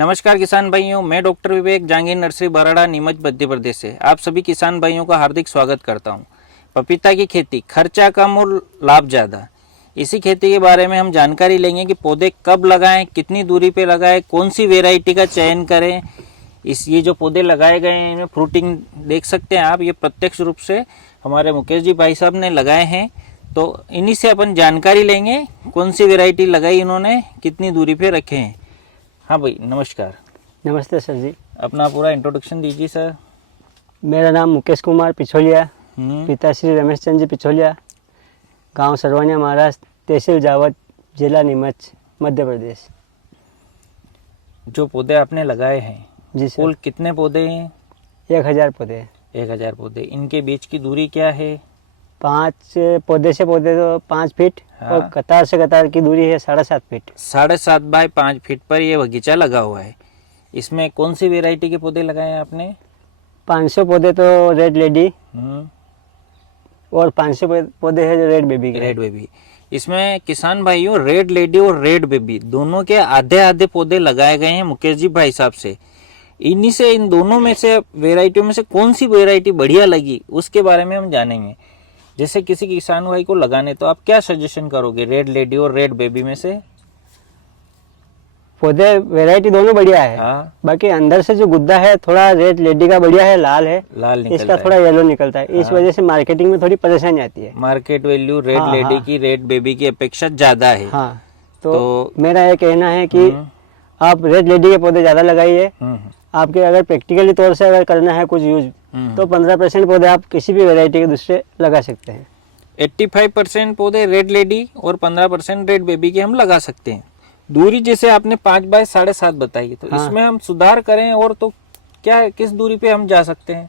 नमस्कार किसान भाइयों, मैं डॉक्टर विवेक जहांगीर नर्सरी बराड़ा नीमच मध्य प्रदेश से आप सभी किसान भाइयों का हार्दिक स्वागत करता हूं। पपीता की खेती खर्चा कम और लाभ ज़्यादा, इसी खेती के बारे में हम जानकारी लेंगे कि पौधे कब लगाएं, कितनी दूरी पे लगाएं, कौन सी वेराइटी का चयन करें। ये जो पौधे लगाए गए हैं इनमें फ्रूटिंग देख सकते हैं आप, ये प्रत्यक्ष रूप से हमारे मुकेश जी भाई साहब ने लगाए हैं। तो इन्हीं से अपन जानकारी लेंगे कौन सी वेराइटी लगाई इन्होंने, कितनी दूरी पे रखे हैं। हाँ भाई नमस्कार। नमस्ते सर जी। अपना पूरा इंट्रोडक्शन दीजिए सर। मेरा नाम मुकेश कुमार पिछोलिया, पिताश्री रमेश चंद्र जी पिछोलिया, गांव सरवानिया महाराष्ट्र, तहसील जावद, जिला नीमच, मध्य प्रदेश। जो पौधे आपने लगाए हैं जी सर। कुल कितने पौधे हैं? 1000 पौधे। 1000 पौधे। इनके बीच की दूरी क्या है? 5 पौधे से पौधे तो 5 फीट। हाँ। और कतार से कतार की दूरी है 7.5 फीट। 7.5 बाय 5 फीट पर ये बगीचा लगा हुआ है। इसमें कौन सी वेराइटी के पौधे लगाए हैं आपने? 500 पौधे तो रेड लेडी और 500 पौधे है रेड बेबी के। Red baby. इसमें किसान भाइयों रेड लेडी और रेड बेबी दोनों के आधे आधे पौधे लगाए गए हैं मुकेश जी भाई साहब से। इन्हीं से इन दोनों में से वेराइटियों में से कौन सी वेराइटी बढ़िया लगी उसके बारे में हम जानेंगे। जैसे किसी किसान भाई को लगाने तो आप क्या सजेशन करोगे रेड लेडी और रेड बेबी में से? पौधे वैरायटी दोनों बढ़िया है। हाँ। बाकी अंदर से जो गुद्दा है थोड़ा रेड लेडी का बढ़िया है, लाल है, लाल निकलता इसका है। थोड़ा येलो निकलता है। इस हाँ। वजह से मार्केटिंग में थोड़ी परेशानी आती है। मार्केट वैल्यू रेड हाँ, लेडी हाँ। की रेड बेबी की अपेक्षा ज्यादा है। हाँ, तो मेरा ये कहना है कि आप रेड लेडी के पौधे ज्यादा लगाइए। आपके अगर प्रैक्टिकली तौर से अगर करना है कुछ यूज तो 15% पौधे आप किसी भी वैरायटी के दूसरे लगा सकते हैं। 85% पौधे रेड लेडी और 15% रेड बेबी के हम लगा सकते हैं। दूरी जैसे आपने 5 बाय 7.5 बताई, तो हाँ। इसमें हम सुधार करें और तो क्या किस दूरी पे हम जा सकते हैं?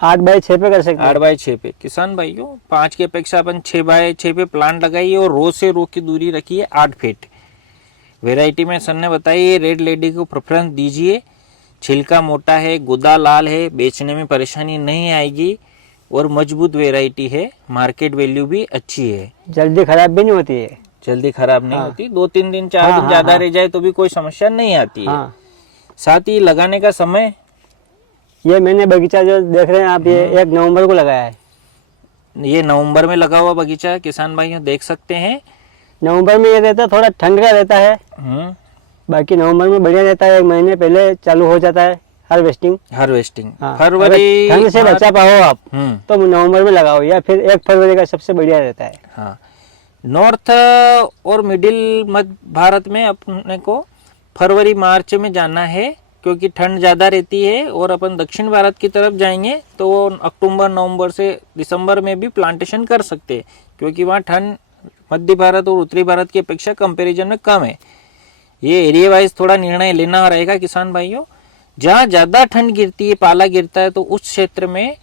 8 बाय 6 पे कर सकते हैं। 8 बाय 6 पे। किसान भाइयों 5 की अपेक्षा अपन 6 बाय 6 पे प्लांट लगाइए और रो से रो की दूरी रखिए 8 फीट। वेराइटी में सर ने बताई रेड लेडी को प्रेफरेंस दीजिए। छिलका मोटा है, गुदा लाल है, बेचने में परेशानी नहीं आएगी और मजबूत वेराइटी है, मार्केट वैल्यू भी अच्छी है, जल्दी खराब भी नहीं होती है। जल्दी खराब नहीं हाँ। होती। 2-3 दिन 4 हाँ, दिन ज्यादा हाँ। रह जाए तो भी कोई समस्या नहीं आती है। हाँ। साथ ही लगाने का समय, ये मैंने बगीचा जो देख रहे हैं आप, ये 1 नवंबर को लगाया है। ये नवंबर में लगा हुआ बगीचा किसान भाइयों देख सकते हैं। नवंबर में ये रहता है, थोड़ा ठंड का रहता है, बाकी नवंबर में बढ़िया रहता है। 1 महीने पहले चालू हो जाता है हार्वेस्टिंग। हाँ, अगर फरवरी ठंड से बचा पाओ आप तो तो नवंबर में लगाओ, या फिर 1 फरवरी का सबसे बढ़िया रहता है। हाँ। नॉर्थ और मिडिल मध्य भारत में अपने को फरवरी मार्च में जाना है क्योंकि ठंड ज़्यादा रहती है, और अपन दक्षिण भारत की तरफ जाएंगे तो वो अक्टूबर नवंबर से दिसंबर में भी प्लांटेशन कर सकते हैं क्योंकि वहाँ ठंड मध्य भारत और उत्तरी भारत की अपेक्षा कंपैरिजन में कम है। ये एरिया वाइज थोड़ा निर्णय लेना रहेगा किसान भाइयों। जहाँ ज़्यादा ठंड गिरती है, पाला गिरता है, तो उस क्षेत्र में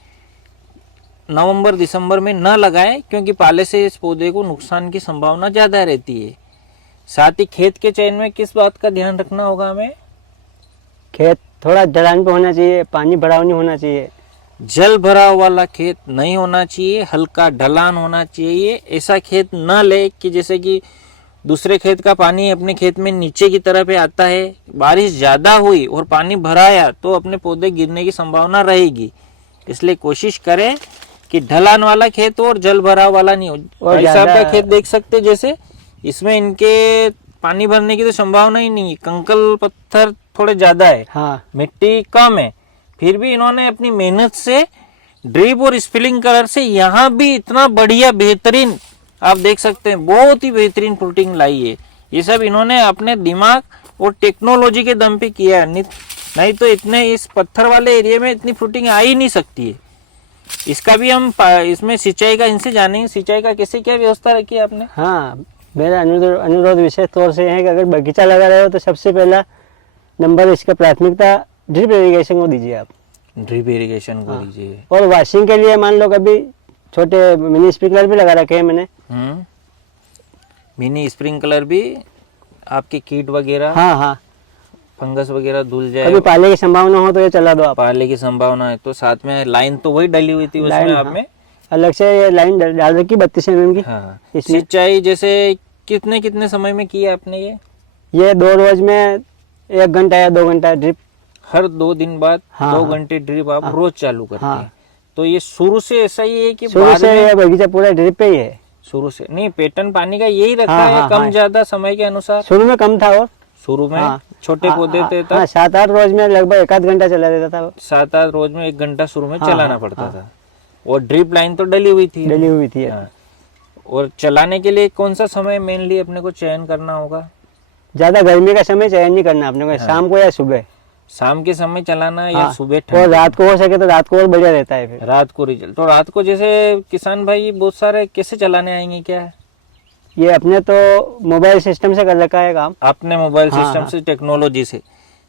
नवंबर दिसंबर में न लगाएं क्योंकि पाले से इस पौधे को नुकसान की संभावना ज़्यादा रहती है। साथ ही खेत के चयन में किस बात का ध्यान रखना होगा हमें? खेत थोड़ा ढलान पे होना चाहिए, पानी भराव नहीं होना चाहिए। जल भराव वाला खेत नहीं होना चाहिए, हल्का ढलान होना चाहिए। ऐसा खेत न ले कि जैसे कि दूसरे खेत का पानी अपने खेत में नीचे की तरफ आता है, बारिश ज़्यादा हुई और पानी भराया तो अपने पौधे गिरने की संभावना रहेगी। इसलिए कोशिश करें कि ढलान वाला खेत और जल भराव वाला नहीं हो। भाई साहब का खेत देख सकते, जैसे इसमें इनके पानी भरने की तो संभावना ही नहीं है, कंकल पत्थर थोड़े ज्यादा है। हाँ। मिट्टी कम है, फिर भी इन्होंने अपनी मेहनत से ड्रिप और स्प्रिंकलर कलर से यहाँ भी इतना बढ़िया बेहतरीन आप देख सकते हैं, बहुत ही बेहतरीन फ्रूटिंग लाई है। ये सब इन्होंने अपने दिमाग और टेक्नोलॉजी के दम पे किया है, नहीं तो इतने इस पत्थर वाले एरिया में इतनी फ्रूटिंग आ ही नहीं सकती है। इसका भी हम इसमें सिंचाई का इनसे जानेंगे, सिंचाई का कैसे क्या व्यवस्था रखी है आपने? हाँ, मेरा अनुरोध विशेष तौर से है कि अगर बगीचा लगा रहे हो तो सबसे पहला नंबर इसका प्राथमिकता ड्रिप इरिगेशन को दीजिए आप। ड्रिप इरिगेशन को दीजिए। और वॉशिंग के लिए मान लो कभी छोटे मिनी स्प्रिंकलर भी लगा रखे हैं मैंने। मिनी स्प्रिंकलर भी आपके कीट वगैरह, हाँ, फंगस वगैरह धुल जाए, कभी पाले की संभावना हो तो ये चला दो आप। पाले की संभावना है तो साथ में लाइन तो वही डली हुई थी उसमें आप में अलग से ये लाइन डाल रखी 32 mm की। हाँ। इसमें सिंचाई जैसे कितने कितने समय में किया आपने ये? 2 रोज में 1 घंटा या 2 घंटा ड्रिप। हर 2 दिन बाद हाँ, 2 हाँ। घंटे ड्रिप आप रोज चालू करते हाँ। हैं। तो ये शुरू से ऐसा ही है कि शुरू बाद से में ये बगीचा पूरा ड्रिप पे ही है। शुरू से नहीं, पैटर्न पानी का यही रखा हाँ, है, हाँ, कम हाँ। ज्यादा समय के अनुसार? शुरू में कम था और शुरू में हाँ, छोटे पौधे थे हाँ, तब 7-8 रोज में लगभग 1 घंटा चला देता था। 7-8 रोज में 1 घंटा शुरू में हाँ, चलाना हाँ, पड़ता हाँ। था। और ड्रिप लाइन तो डली हुई थी। डली हुई थी। हाँ। और चलाने के लिए कौन सा समय मेनली अपने को चयन करना होगा? ज्यादा गर्मी का समय चयन नहीं करना अपने को, हाँ। शाम को या सुबह। शाम के समय चलाना या हाँ। सुबह और ठंड? रात को हो सके तो रात को और बढ़िया रहता है फिर। रात को रिजल्ट तो रात को जैसे किसान भाई बहुत सारे कैसे चलाने आएंगे क्या? ये अपने तो मोबाइल सिस्टम से कर रखा है काम। अपने मोबाइल हाँ, सिस्टम हाँ। से, टेक्नोलॉजी से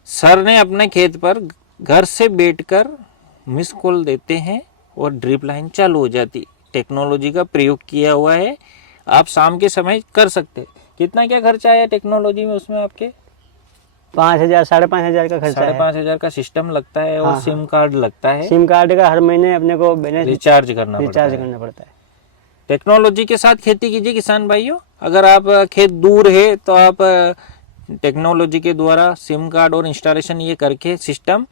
सर ने अपने खेत पर घर से बैठकर मिस कॉल देते हैं और ड्रिप लाइन चालू हो जाती। टेक्नोलॉजी का प्रयोग किया हुआ है, आप शाम के समय कर सकते। कितना क्या खर्चा आया टेक्नोलॉजी में उसमें आपके? 5,000 5,500 का खर्चा है। 5,500 का सिस्टम लगता है और हाँ, सिम कार्ड लगता है, सिम कार्ड का हर महीने अपने को बैलेंस रिचार्ज करना पड़ता रिचार्ज है। करना पड़ता है। टेक्नोलॉजी के साथ खेती कीजिए किसान भाइयों। अगर आप खेत दूर है तो आप टेक्नोलॉजी के द्वारा सिम कार्ड और इंस्टॉलेशन ये करके सिस्टम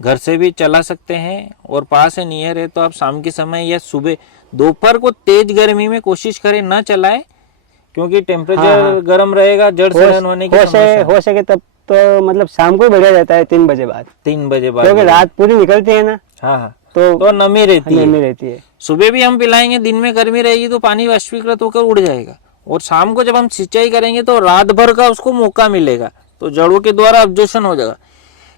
घर से भी चला सकते हैं। और पास है, नियर है, तो आप शाम के समय या सुबह, दोपहर को तेज गर्मी में कोशिश करें ना चलाएं, क्योंकि टेम्परेचर हाँ, हाँ। गर्म रहेगा, जड़ सड़न होने की समस्या। हो सके तब तो मतलब शाम को ही बढ़िया रहता है 3 बजे बाद, 3 बजे बाद, क्योंकि रात पूरी निकलती है ना, हाँ हाँ, तो तो नमी रहती है। नमी रहती है। सुबह भी हम पिलाएंगे, दिन में गर्मी रहेगी तो पानी वाष्पीकृत होकर उड़ जाएगा। और शाम को जब हम सिंचाई करेंगे तो रात भर का उसको मौका मिलेगा, तो जड़ों के द्वारा अब्जॉर्प्शन हो जाएगा।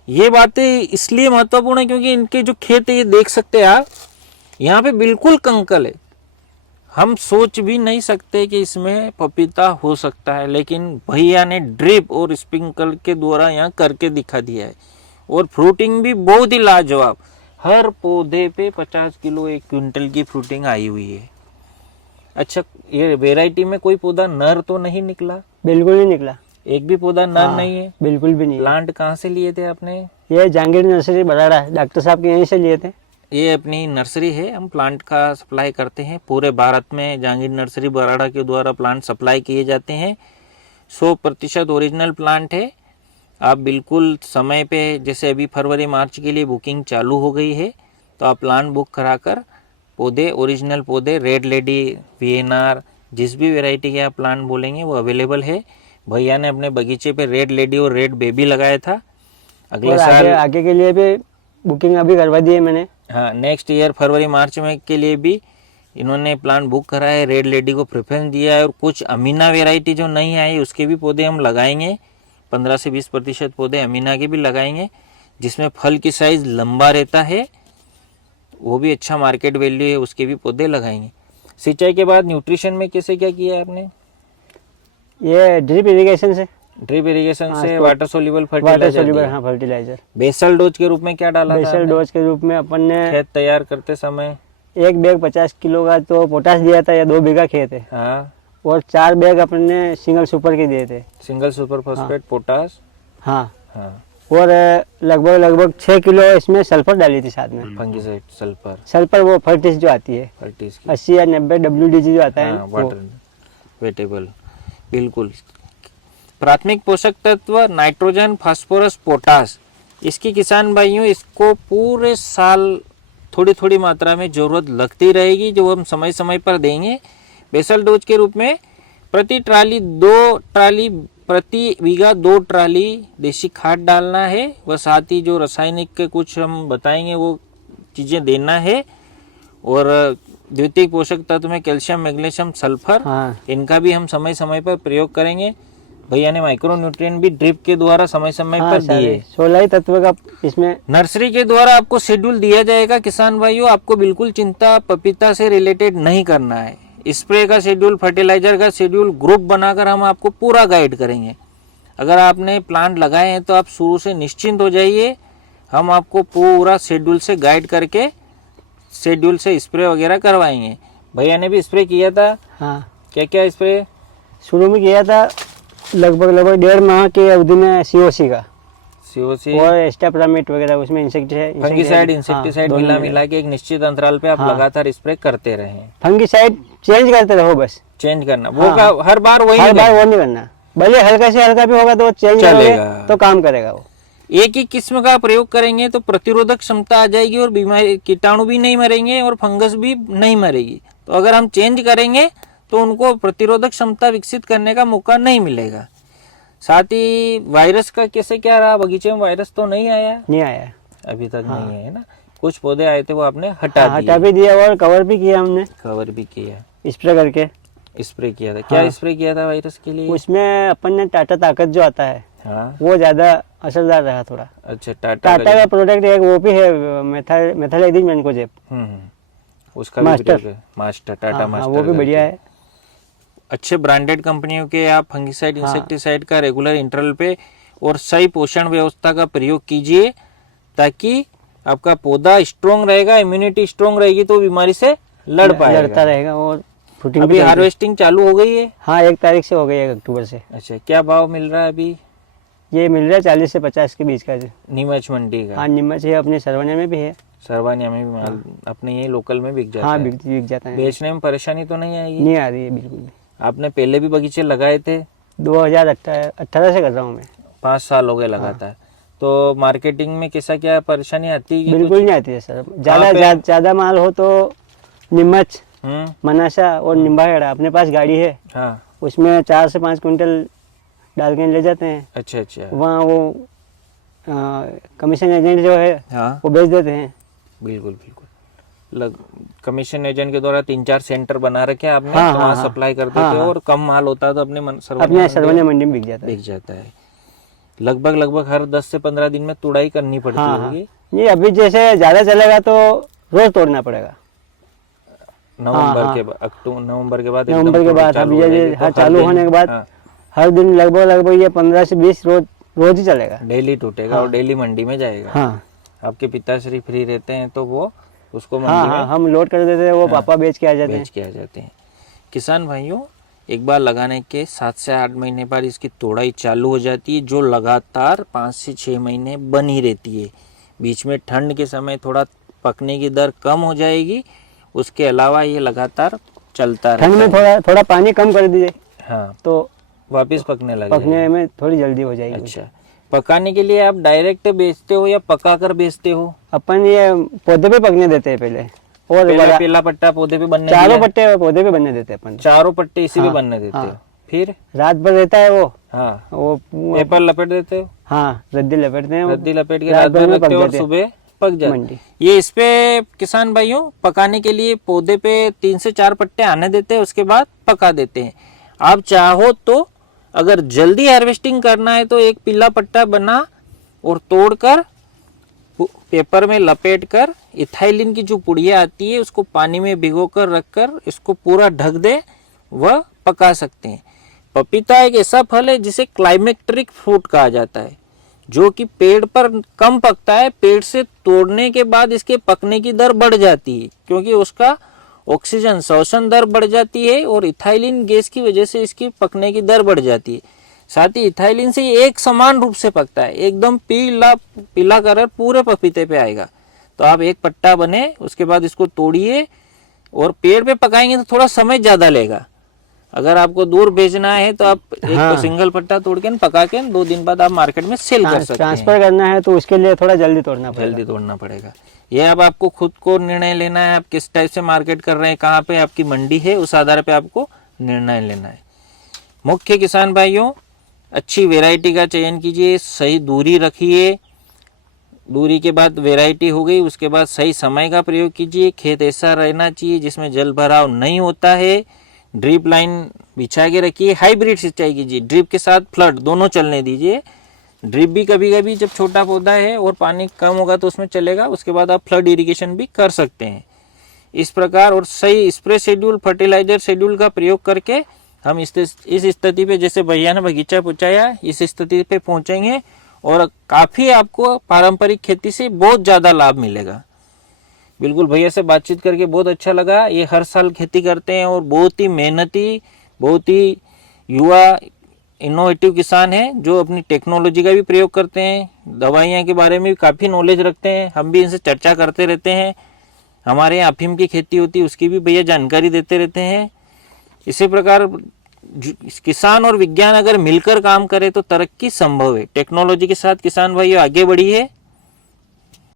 ये बातें इसलिए महत्वपूर्ण है क्योंकि इनके जो खेत है ये देख सकते हैं आप, यहाँ पे बिल्कुल कंकल है। हम सोच भी नहीं सकते कि इसमें पपीता हो सकता है, लेकिन भैया ने ड्रिप और स्प्रिंकल के द्वारा यहाँ करके दिखा दिया है। और फ्रूटिंग भी बहुत ही लाजवाब, हर पौधे पे 50 किलो 1 क्विंटल की फ्रूटिंग आई हुई है। अच्छा, ये वेराइटी में कोई पौधा नर तो नहीं निकला? बिल्कुल नहीं निकला, एक भी पौधा नर हाँ, नहीं है? बिल्कुल भी नहीं। प्लांट कहाँ से लिए थे आपने? ये जहांगीर नर्सरी बराड़ा डॉक्टर साहब के यहीं से लिए थे। ये अपनी नर्सरी है, हम प्लांट का सप्लाई करते हैं पूरे भारत में। जहांगीर नर्सरी बराड़ा के द्वारा प्लांट सप्लाई किए जाते हैं। 100% ओरिजिनल प्लांट है। आप बिल्कुल समय पे, जैसे अभी फरवरी मार्च के लिए बुकिंग चालू हो गई है, तो आप प्लांट बुक कराकर पौधे, ओरिजिनल पौधे, रेड लेडी, वीएनआर, जिस भी वैरायटी के आप प्लांट बोलेंगे वो अवेलेबल है। भैया ने अपने बगीचे पे रेड लेडी और रेड बेबी लगाया था। अगले और साल आगे के लिए भी बुकिंग अभी करवा दी है मैंने। हाँ, नेक्स्ट ईयर फरवरी मार्च में के लिए भी इन्होंने प्लांट बुक करा है। रेड लेडी को प्रेफरेंस दिया है। और कुछ अमीना वैरायटी जो नहीं आई उसके भी पौधे हम लगाएंगे, 15 से 20% पौधे अमीना के भी लगाएंगे, जिसमें फल की साइज लंबा रहता है, वो भी अच्छा मार्केट वैल्यू है, उसके भी पौधे लगाएंगे। सिंचाई के बाद न्यूट्रिशन में कैसे क्या किया है आपने? ये ड्रिप इरिगेशन से, ड्रिप इरिगेशन हाँ, से तो water soluble water fertiliser soluble, दिया। हाँ, फर्टिलाइजर। बेसल डोज के रूप में क्या डाला था बेसल आपने? डोज के रूप में अपन ने खेत तैयार करते समय 1 बैग 50 किलो का तो पोटाश दिया था, या 2 बीघा खेत है, हाँ, और 4 बैग अपन ने सिंगल सुपर के दिए थे। सिंगल सुपर फॉस्फेट पोटास, हाँ, हाँ, और लगभग 6 किलो इसमें सल्फर डाली थी साथ में। फंगिसाइड, सल्फर, सल्फर वो फर्टिस जो आती है, फर्टिस की, 80 या 90 WDG जो आता है हाँ, वो। वाटर वेटेबल, बिल्कुल। प्राथमिक पोषक तत्व नाइट्रोजन, फास्फोरस, पोटास, इसकी किसान भाइयों इसको पूरे साल थोड़ी थोड़ी मात्रा में जरूरत लगती रहेगी, जो हम समय समय पर देंगे। बेसल डोज के रूप में प्रति ट्राली 2 ट्राली, प्रति बीघा 2 ट्राली देसी खाद डालना है, व साथ ही जो रासायनिक के कुछ हम बताएंगे वो चीज़ें देना है। और द्वितीयक पोषक तत्व में कैल्शियम, मैग्नीशियम, सल्फर, हाँ, इनका भी हम समय समय पर प्रयोग करेंगे। भैया ने माइक्रो न्यूट्रिएंट भी ड्रिप के द्वारा समय समय हाँ, पर सारे दिए। 16 ही तत्व का इसमें। नर्सरी के द्वारा आपको शेड्यूल दिया जाएगा किसान भाइयों, आपको बिल्कुल चिंता पपीता से रिलेटेड नहीं करना है। स्प्रे का शेड्यूल, फर्टिलाइजर का शेड्यूल ग्रुप बनाकर हम आपको पूरा गाइड करेंगे। अगर आपने प्लांट लगाए हैं तो आप शुरू से निश्चिंत हो जाइए, हम आपको पूरा शेड्यूल से गाइड करके शेड्यूल से स्प्रे वगैरह करवाएंगे। भैया ने भी स्प्रे किया था, हाँ, क्या क्या स्प्रे? शुरू में किया था लगभग 1.5 माह की अवधि में COC का, सीओसी और एस्टाप्रामिट वगैरह, उसमें इंसेक्टिसाइड इंसेक्टिसाइड मिला के एक निश्चित अंतराल पे आप लगातार स्प्रे करते रहे। फंगिसाइड चेंज करते रहो, बस चेंज करना, वो का हर बार वही हर नहीं बार करना। वो नहीं करना। भले हल्का से हल्का भी होगा तो चेंज चलेगा। करोगे तो काम करेगा वो। एक ही किस्म का प्रयोग करेंगे तो प्रतिरोधक क्षमता आ जाएगी और बीमारी कीटाणु भी नहीं मरेंगे और फंगस भी नहीं मरेगी। तो अगर हम चेंज करेंगे तो उनको प्रतिरोधक क्षमता विकसित करने का मौका नहीं मिलेगा। साथ ही वायरस का कैसे क्या रहा, बगीचे में वायरस तो नहीं आया नहीं आया, अभी तक? नहीं है ना। कुछ पौधे आए थे वो आपने हटा दिए, हटा भी दिया और कवर भी किया हमने, कवर भी किया, स्प्रे करके। स्प्रे किया था। क्या स्प्रे किया था वायरस के लिए? उसमें अपन ने टाटा ताकत जो आता है हाँ, वो ज्यादा असरदार रहा थोड़ा। अच्छा, टाटा टाटा का प्रोडक्ट एक वो भी है, मेथाइलेजिन मैनकोजेब, उसका भी मास्टर। प्रयोग है, मास्टर, टाटा हाँ, मास्टर वो भी बढ़िया करके। है। अच्छे ब्रांडेड कंपनियों के आप फंगिसाइड इंसेक्टिसाइड का रेगुलर इंटरवल पे और सही पोषण व्यवस्था का प्रयोग कीजिए, ताकि आपका पौधा स्ट्रोंग रहेगा, इम्यूनिटी स्ट्रोंग रहेगी तो बीमारी से लड़ पाएगा, लड़ता रहेगा। और फ्रूटिंग अभी हार्वेस्टिंग चालू हो गई है? हाँ, 1 तारीख से हो गई है, अक्टूबर से। अच्छा, क्या भाव मिल रहा है अभी? ये मिल रहा है 40 से 50 के बीच का। नीमच मंडी का? हाँ, नीमच है, अपने सरवनिया में भी है। सरवानिया में भी माल अपने ये लोकल में बिक जाता हाँ, है? बिक जाता है। बेचने में परेशानी तो नहीं आएगी? नहीं आ रही है बिल्कुल भी। आपने पहले भी बगीचे लगाए थे? 2018 से कर रहा हूँ मैं। 5 साल हो गए लगातार। तो मार्केटिंग में कैसा क्या परेशानी आती है? बिल्कुल नहीं आती है सर। ज्यादा माल हो तो नीमच, मनासा और निम्बाहेड़ा, अपने पास गाड़ी है, हाँ, उसमें 4 से 5 क्विंटल डाल के ले जाते हैं। अच्छा अच्छा, वहाँ वो कमीशन एजेंट जो है हाँ, वो बेच देते हैं। बिल्कुल बिल्कुल। कमीशन एजेंट के द्वारा 3-4 सेंटर बना रखे हैं आपने, हाँ, तो वहाँ हाँ, सप्लाई कर देते हाँ, हो हाँ। और कम माल होता है तो अपने अपने सरवनिया सरवनिया मंडी में बिक जाता है। लगभग हर 10 से 15 दिन में तुड़ाई करनी पड़ती हाँ, हाँ। होगी। ये अभी जैसे ज्यादा चलेगा तो रोज तोड़ना पड़ेगा। नवंबर के बाद, नवंबर के बाद एकदम नवंबर के तुड़ाई बाद चालू अब हो ये जाएगी, तो हर चालू दिन- होने के बाद हाँ, हर दिन लगभग ये 15 से 20 रोज ही चलेगा। डेली टूटेगा और डेली मंडी में जाएगा। हाँ, आपके पिताश्री फ्री रहते हैं तो वो उसको हाँ, मंडी हाँ, में हम लोड कर देते हैं, वो पापा बेच के आ जाते हैं। बेच के आ जाते हैं। किसान भाइयों, एक बार लगाने के 7 से 8 महीने बाद इसकी तोड़ाई चालू हो जाती है, जो लगातार 5 से 6 महीने बनी रहती है। बीच में ठंड के समय थोड़ा पकने की दर कम हो जाएगी, उसके अलावा ये लगातार चलता ठंड में रहता है। थोड़ा पानी कम कर दीजिए हाँ, तो वापिस पकने लगे। पकने में थोड़ी जल्दी हो जाएगी। अच्छा, पकाने के लिए आप डायरेक्ट बेचते हो या पका कर बेचते हो? अपन ये पौधे पे पकने देते हैं पहले, और पहला पट्टा पौधे पे बनने चारों दिया? पट्टे पौधे पे बनने देते हैं अपन। चारों पट्टे इसी पे हाँ, बनने देते हाँ। हो? फिर रात भर रहता है वो। हाँ, वो पेपर लपेट देते हो? हाँ, रद्दी लपेटते हैं। रद्दी लपेट के रात रात भर भर में रखते पक हो और जाते हैं। सुबह पक जाते मंडी। ये इस पे किसान भाइयों पकाने के लिए पौधे पे 3 से 4 पट्टे आने देते हैं, उसके बाद पका देते हैं। आप चाहो तो अगर जल्दी हार्वेस्टिंग करना है तो एक पीला पट्टा बना और तोड़कर पेपर में लपेट कर इथाइलिन की जो पुड़िया आती है उसको पानी में भिगोकर रखकर इसको पूरा ढक दे, वह पका सकते हैं। पपीता एक ऐसा फल है जिसे क्लाइमेक्ट्रिक फ्रूट कहा जाता है, जो कि पेड़ पर कम पकता है। पेड़ से तोड़ने के बाद इसके पकने की दर बढ़ जाती है, क्योंकि उसका ऑक्सीजन शोषण दर बढ़ जाती है और इथाइलिन गैस की वजह से इसकी पकने की दर बढ़ जाती है। साथ ही इथाइलिन से ये एक समान रूप से पकता है, एकदम पीला कलर पूरे पपीते पे आएगा। तो आप एक पट्टा बने, उसके बाद इसको तोड़िए और पेड़ पे पकाएंगे तो थोड़ा समय ज्यादा लेगा। अगर आपको दूर भेजना है तो आप एक सिंगल पट्टा तोड़ के पका के 2 दिन बाद आप मार्केट में सेल कर सकते हैं। ट्रांसफर करना है तो उसके लिए थोड़ा जल्दी तोड़ना पड़ेगा। ये अब आपको खुद को निर्णय लेना है, आप किस टाइप से मार्केट कर रहे हैं, कहाँ पे आपकी मंडी है, उस आधार पे आपको निर्णय लेना है। मुख्य किसान भाइयों, अच्छी वैरायटी का चयन कीजिए, सही दूरी रखिए। दूरी के बाद वैरायटी हो गई, उसके बाद सही समय का प्रयोग कीजिए। खेत ऐसा रहना चाहिए जिसमें जल भराव नहीं होता है। ड्रिप लाइन बिछा के रखिए। हाइब्रिड सिंचाई कीजिए, ड्रिप के साथ फ्लड दोनों चलने दीजिए। ड्रिप भी कभी कभी जब छोटा पौधा है और पानी कम होगा तो उसमें चलेगा, उसके बाद आप फ्लड इरिगेशन भी कर सकते हैं। इस प्रकार और सही स्प्रे शेड्यूल, फर्टिलाइजर शेड्यूल का प्रयोग करके हम इस स्थिति पे, जैसे भैया ने बगीचा पहुंचाया, इस स्थिति पे पहुंचेंगे और काफी आपको पारंपरिक खेती से बहुत ज्यादा लाभ मिलेगा। बिल्कुल, भैया से बातचीत करके बहुत अच्छा लगा। ये हर साल खेती करते हैं और बहुत ही मेहनती, बहुत ही युवा इनोवेटिव किसान हैं, जो अपनी टेक्नोलॉजी का भी प्रयोग करते हैं। दवाइयाँ के बारे में भी काफ़ी नॉलेज रखते हैं, हम भी इनसे चर्चा करते रहते हैं। हमारे यहाँ अफीम की खेती होती है, उसकी भी भैया जानकारी देते रहते हैं। इसी प्रकार किसान और विज्ञान अगर मिलकर काम करे तो तरक्की संभव है। टेक्नोलॉजी के साथ किसान भाइयों आगे बढ़ी है।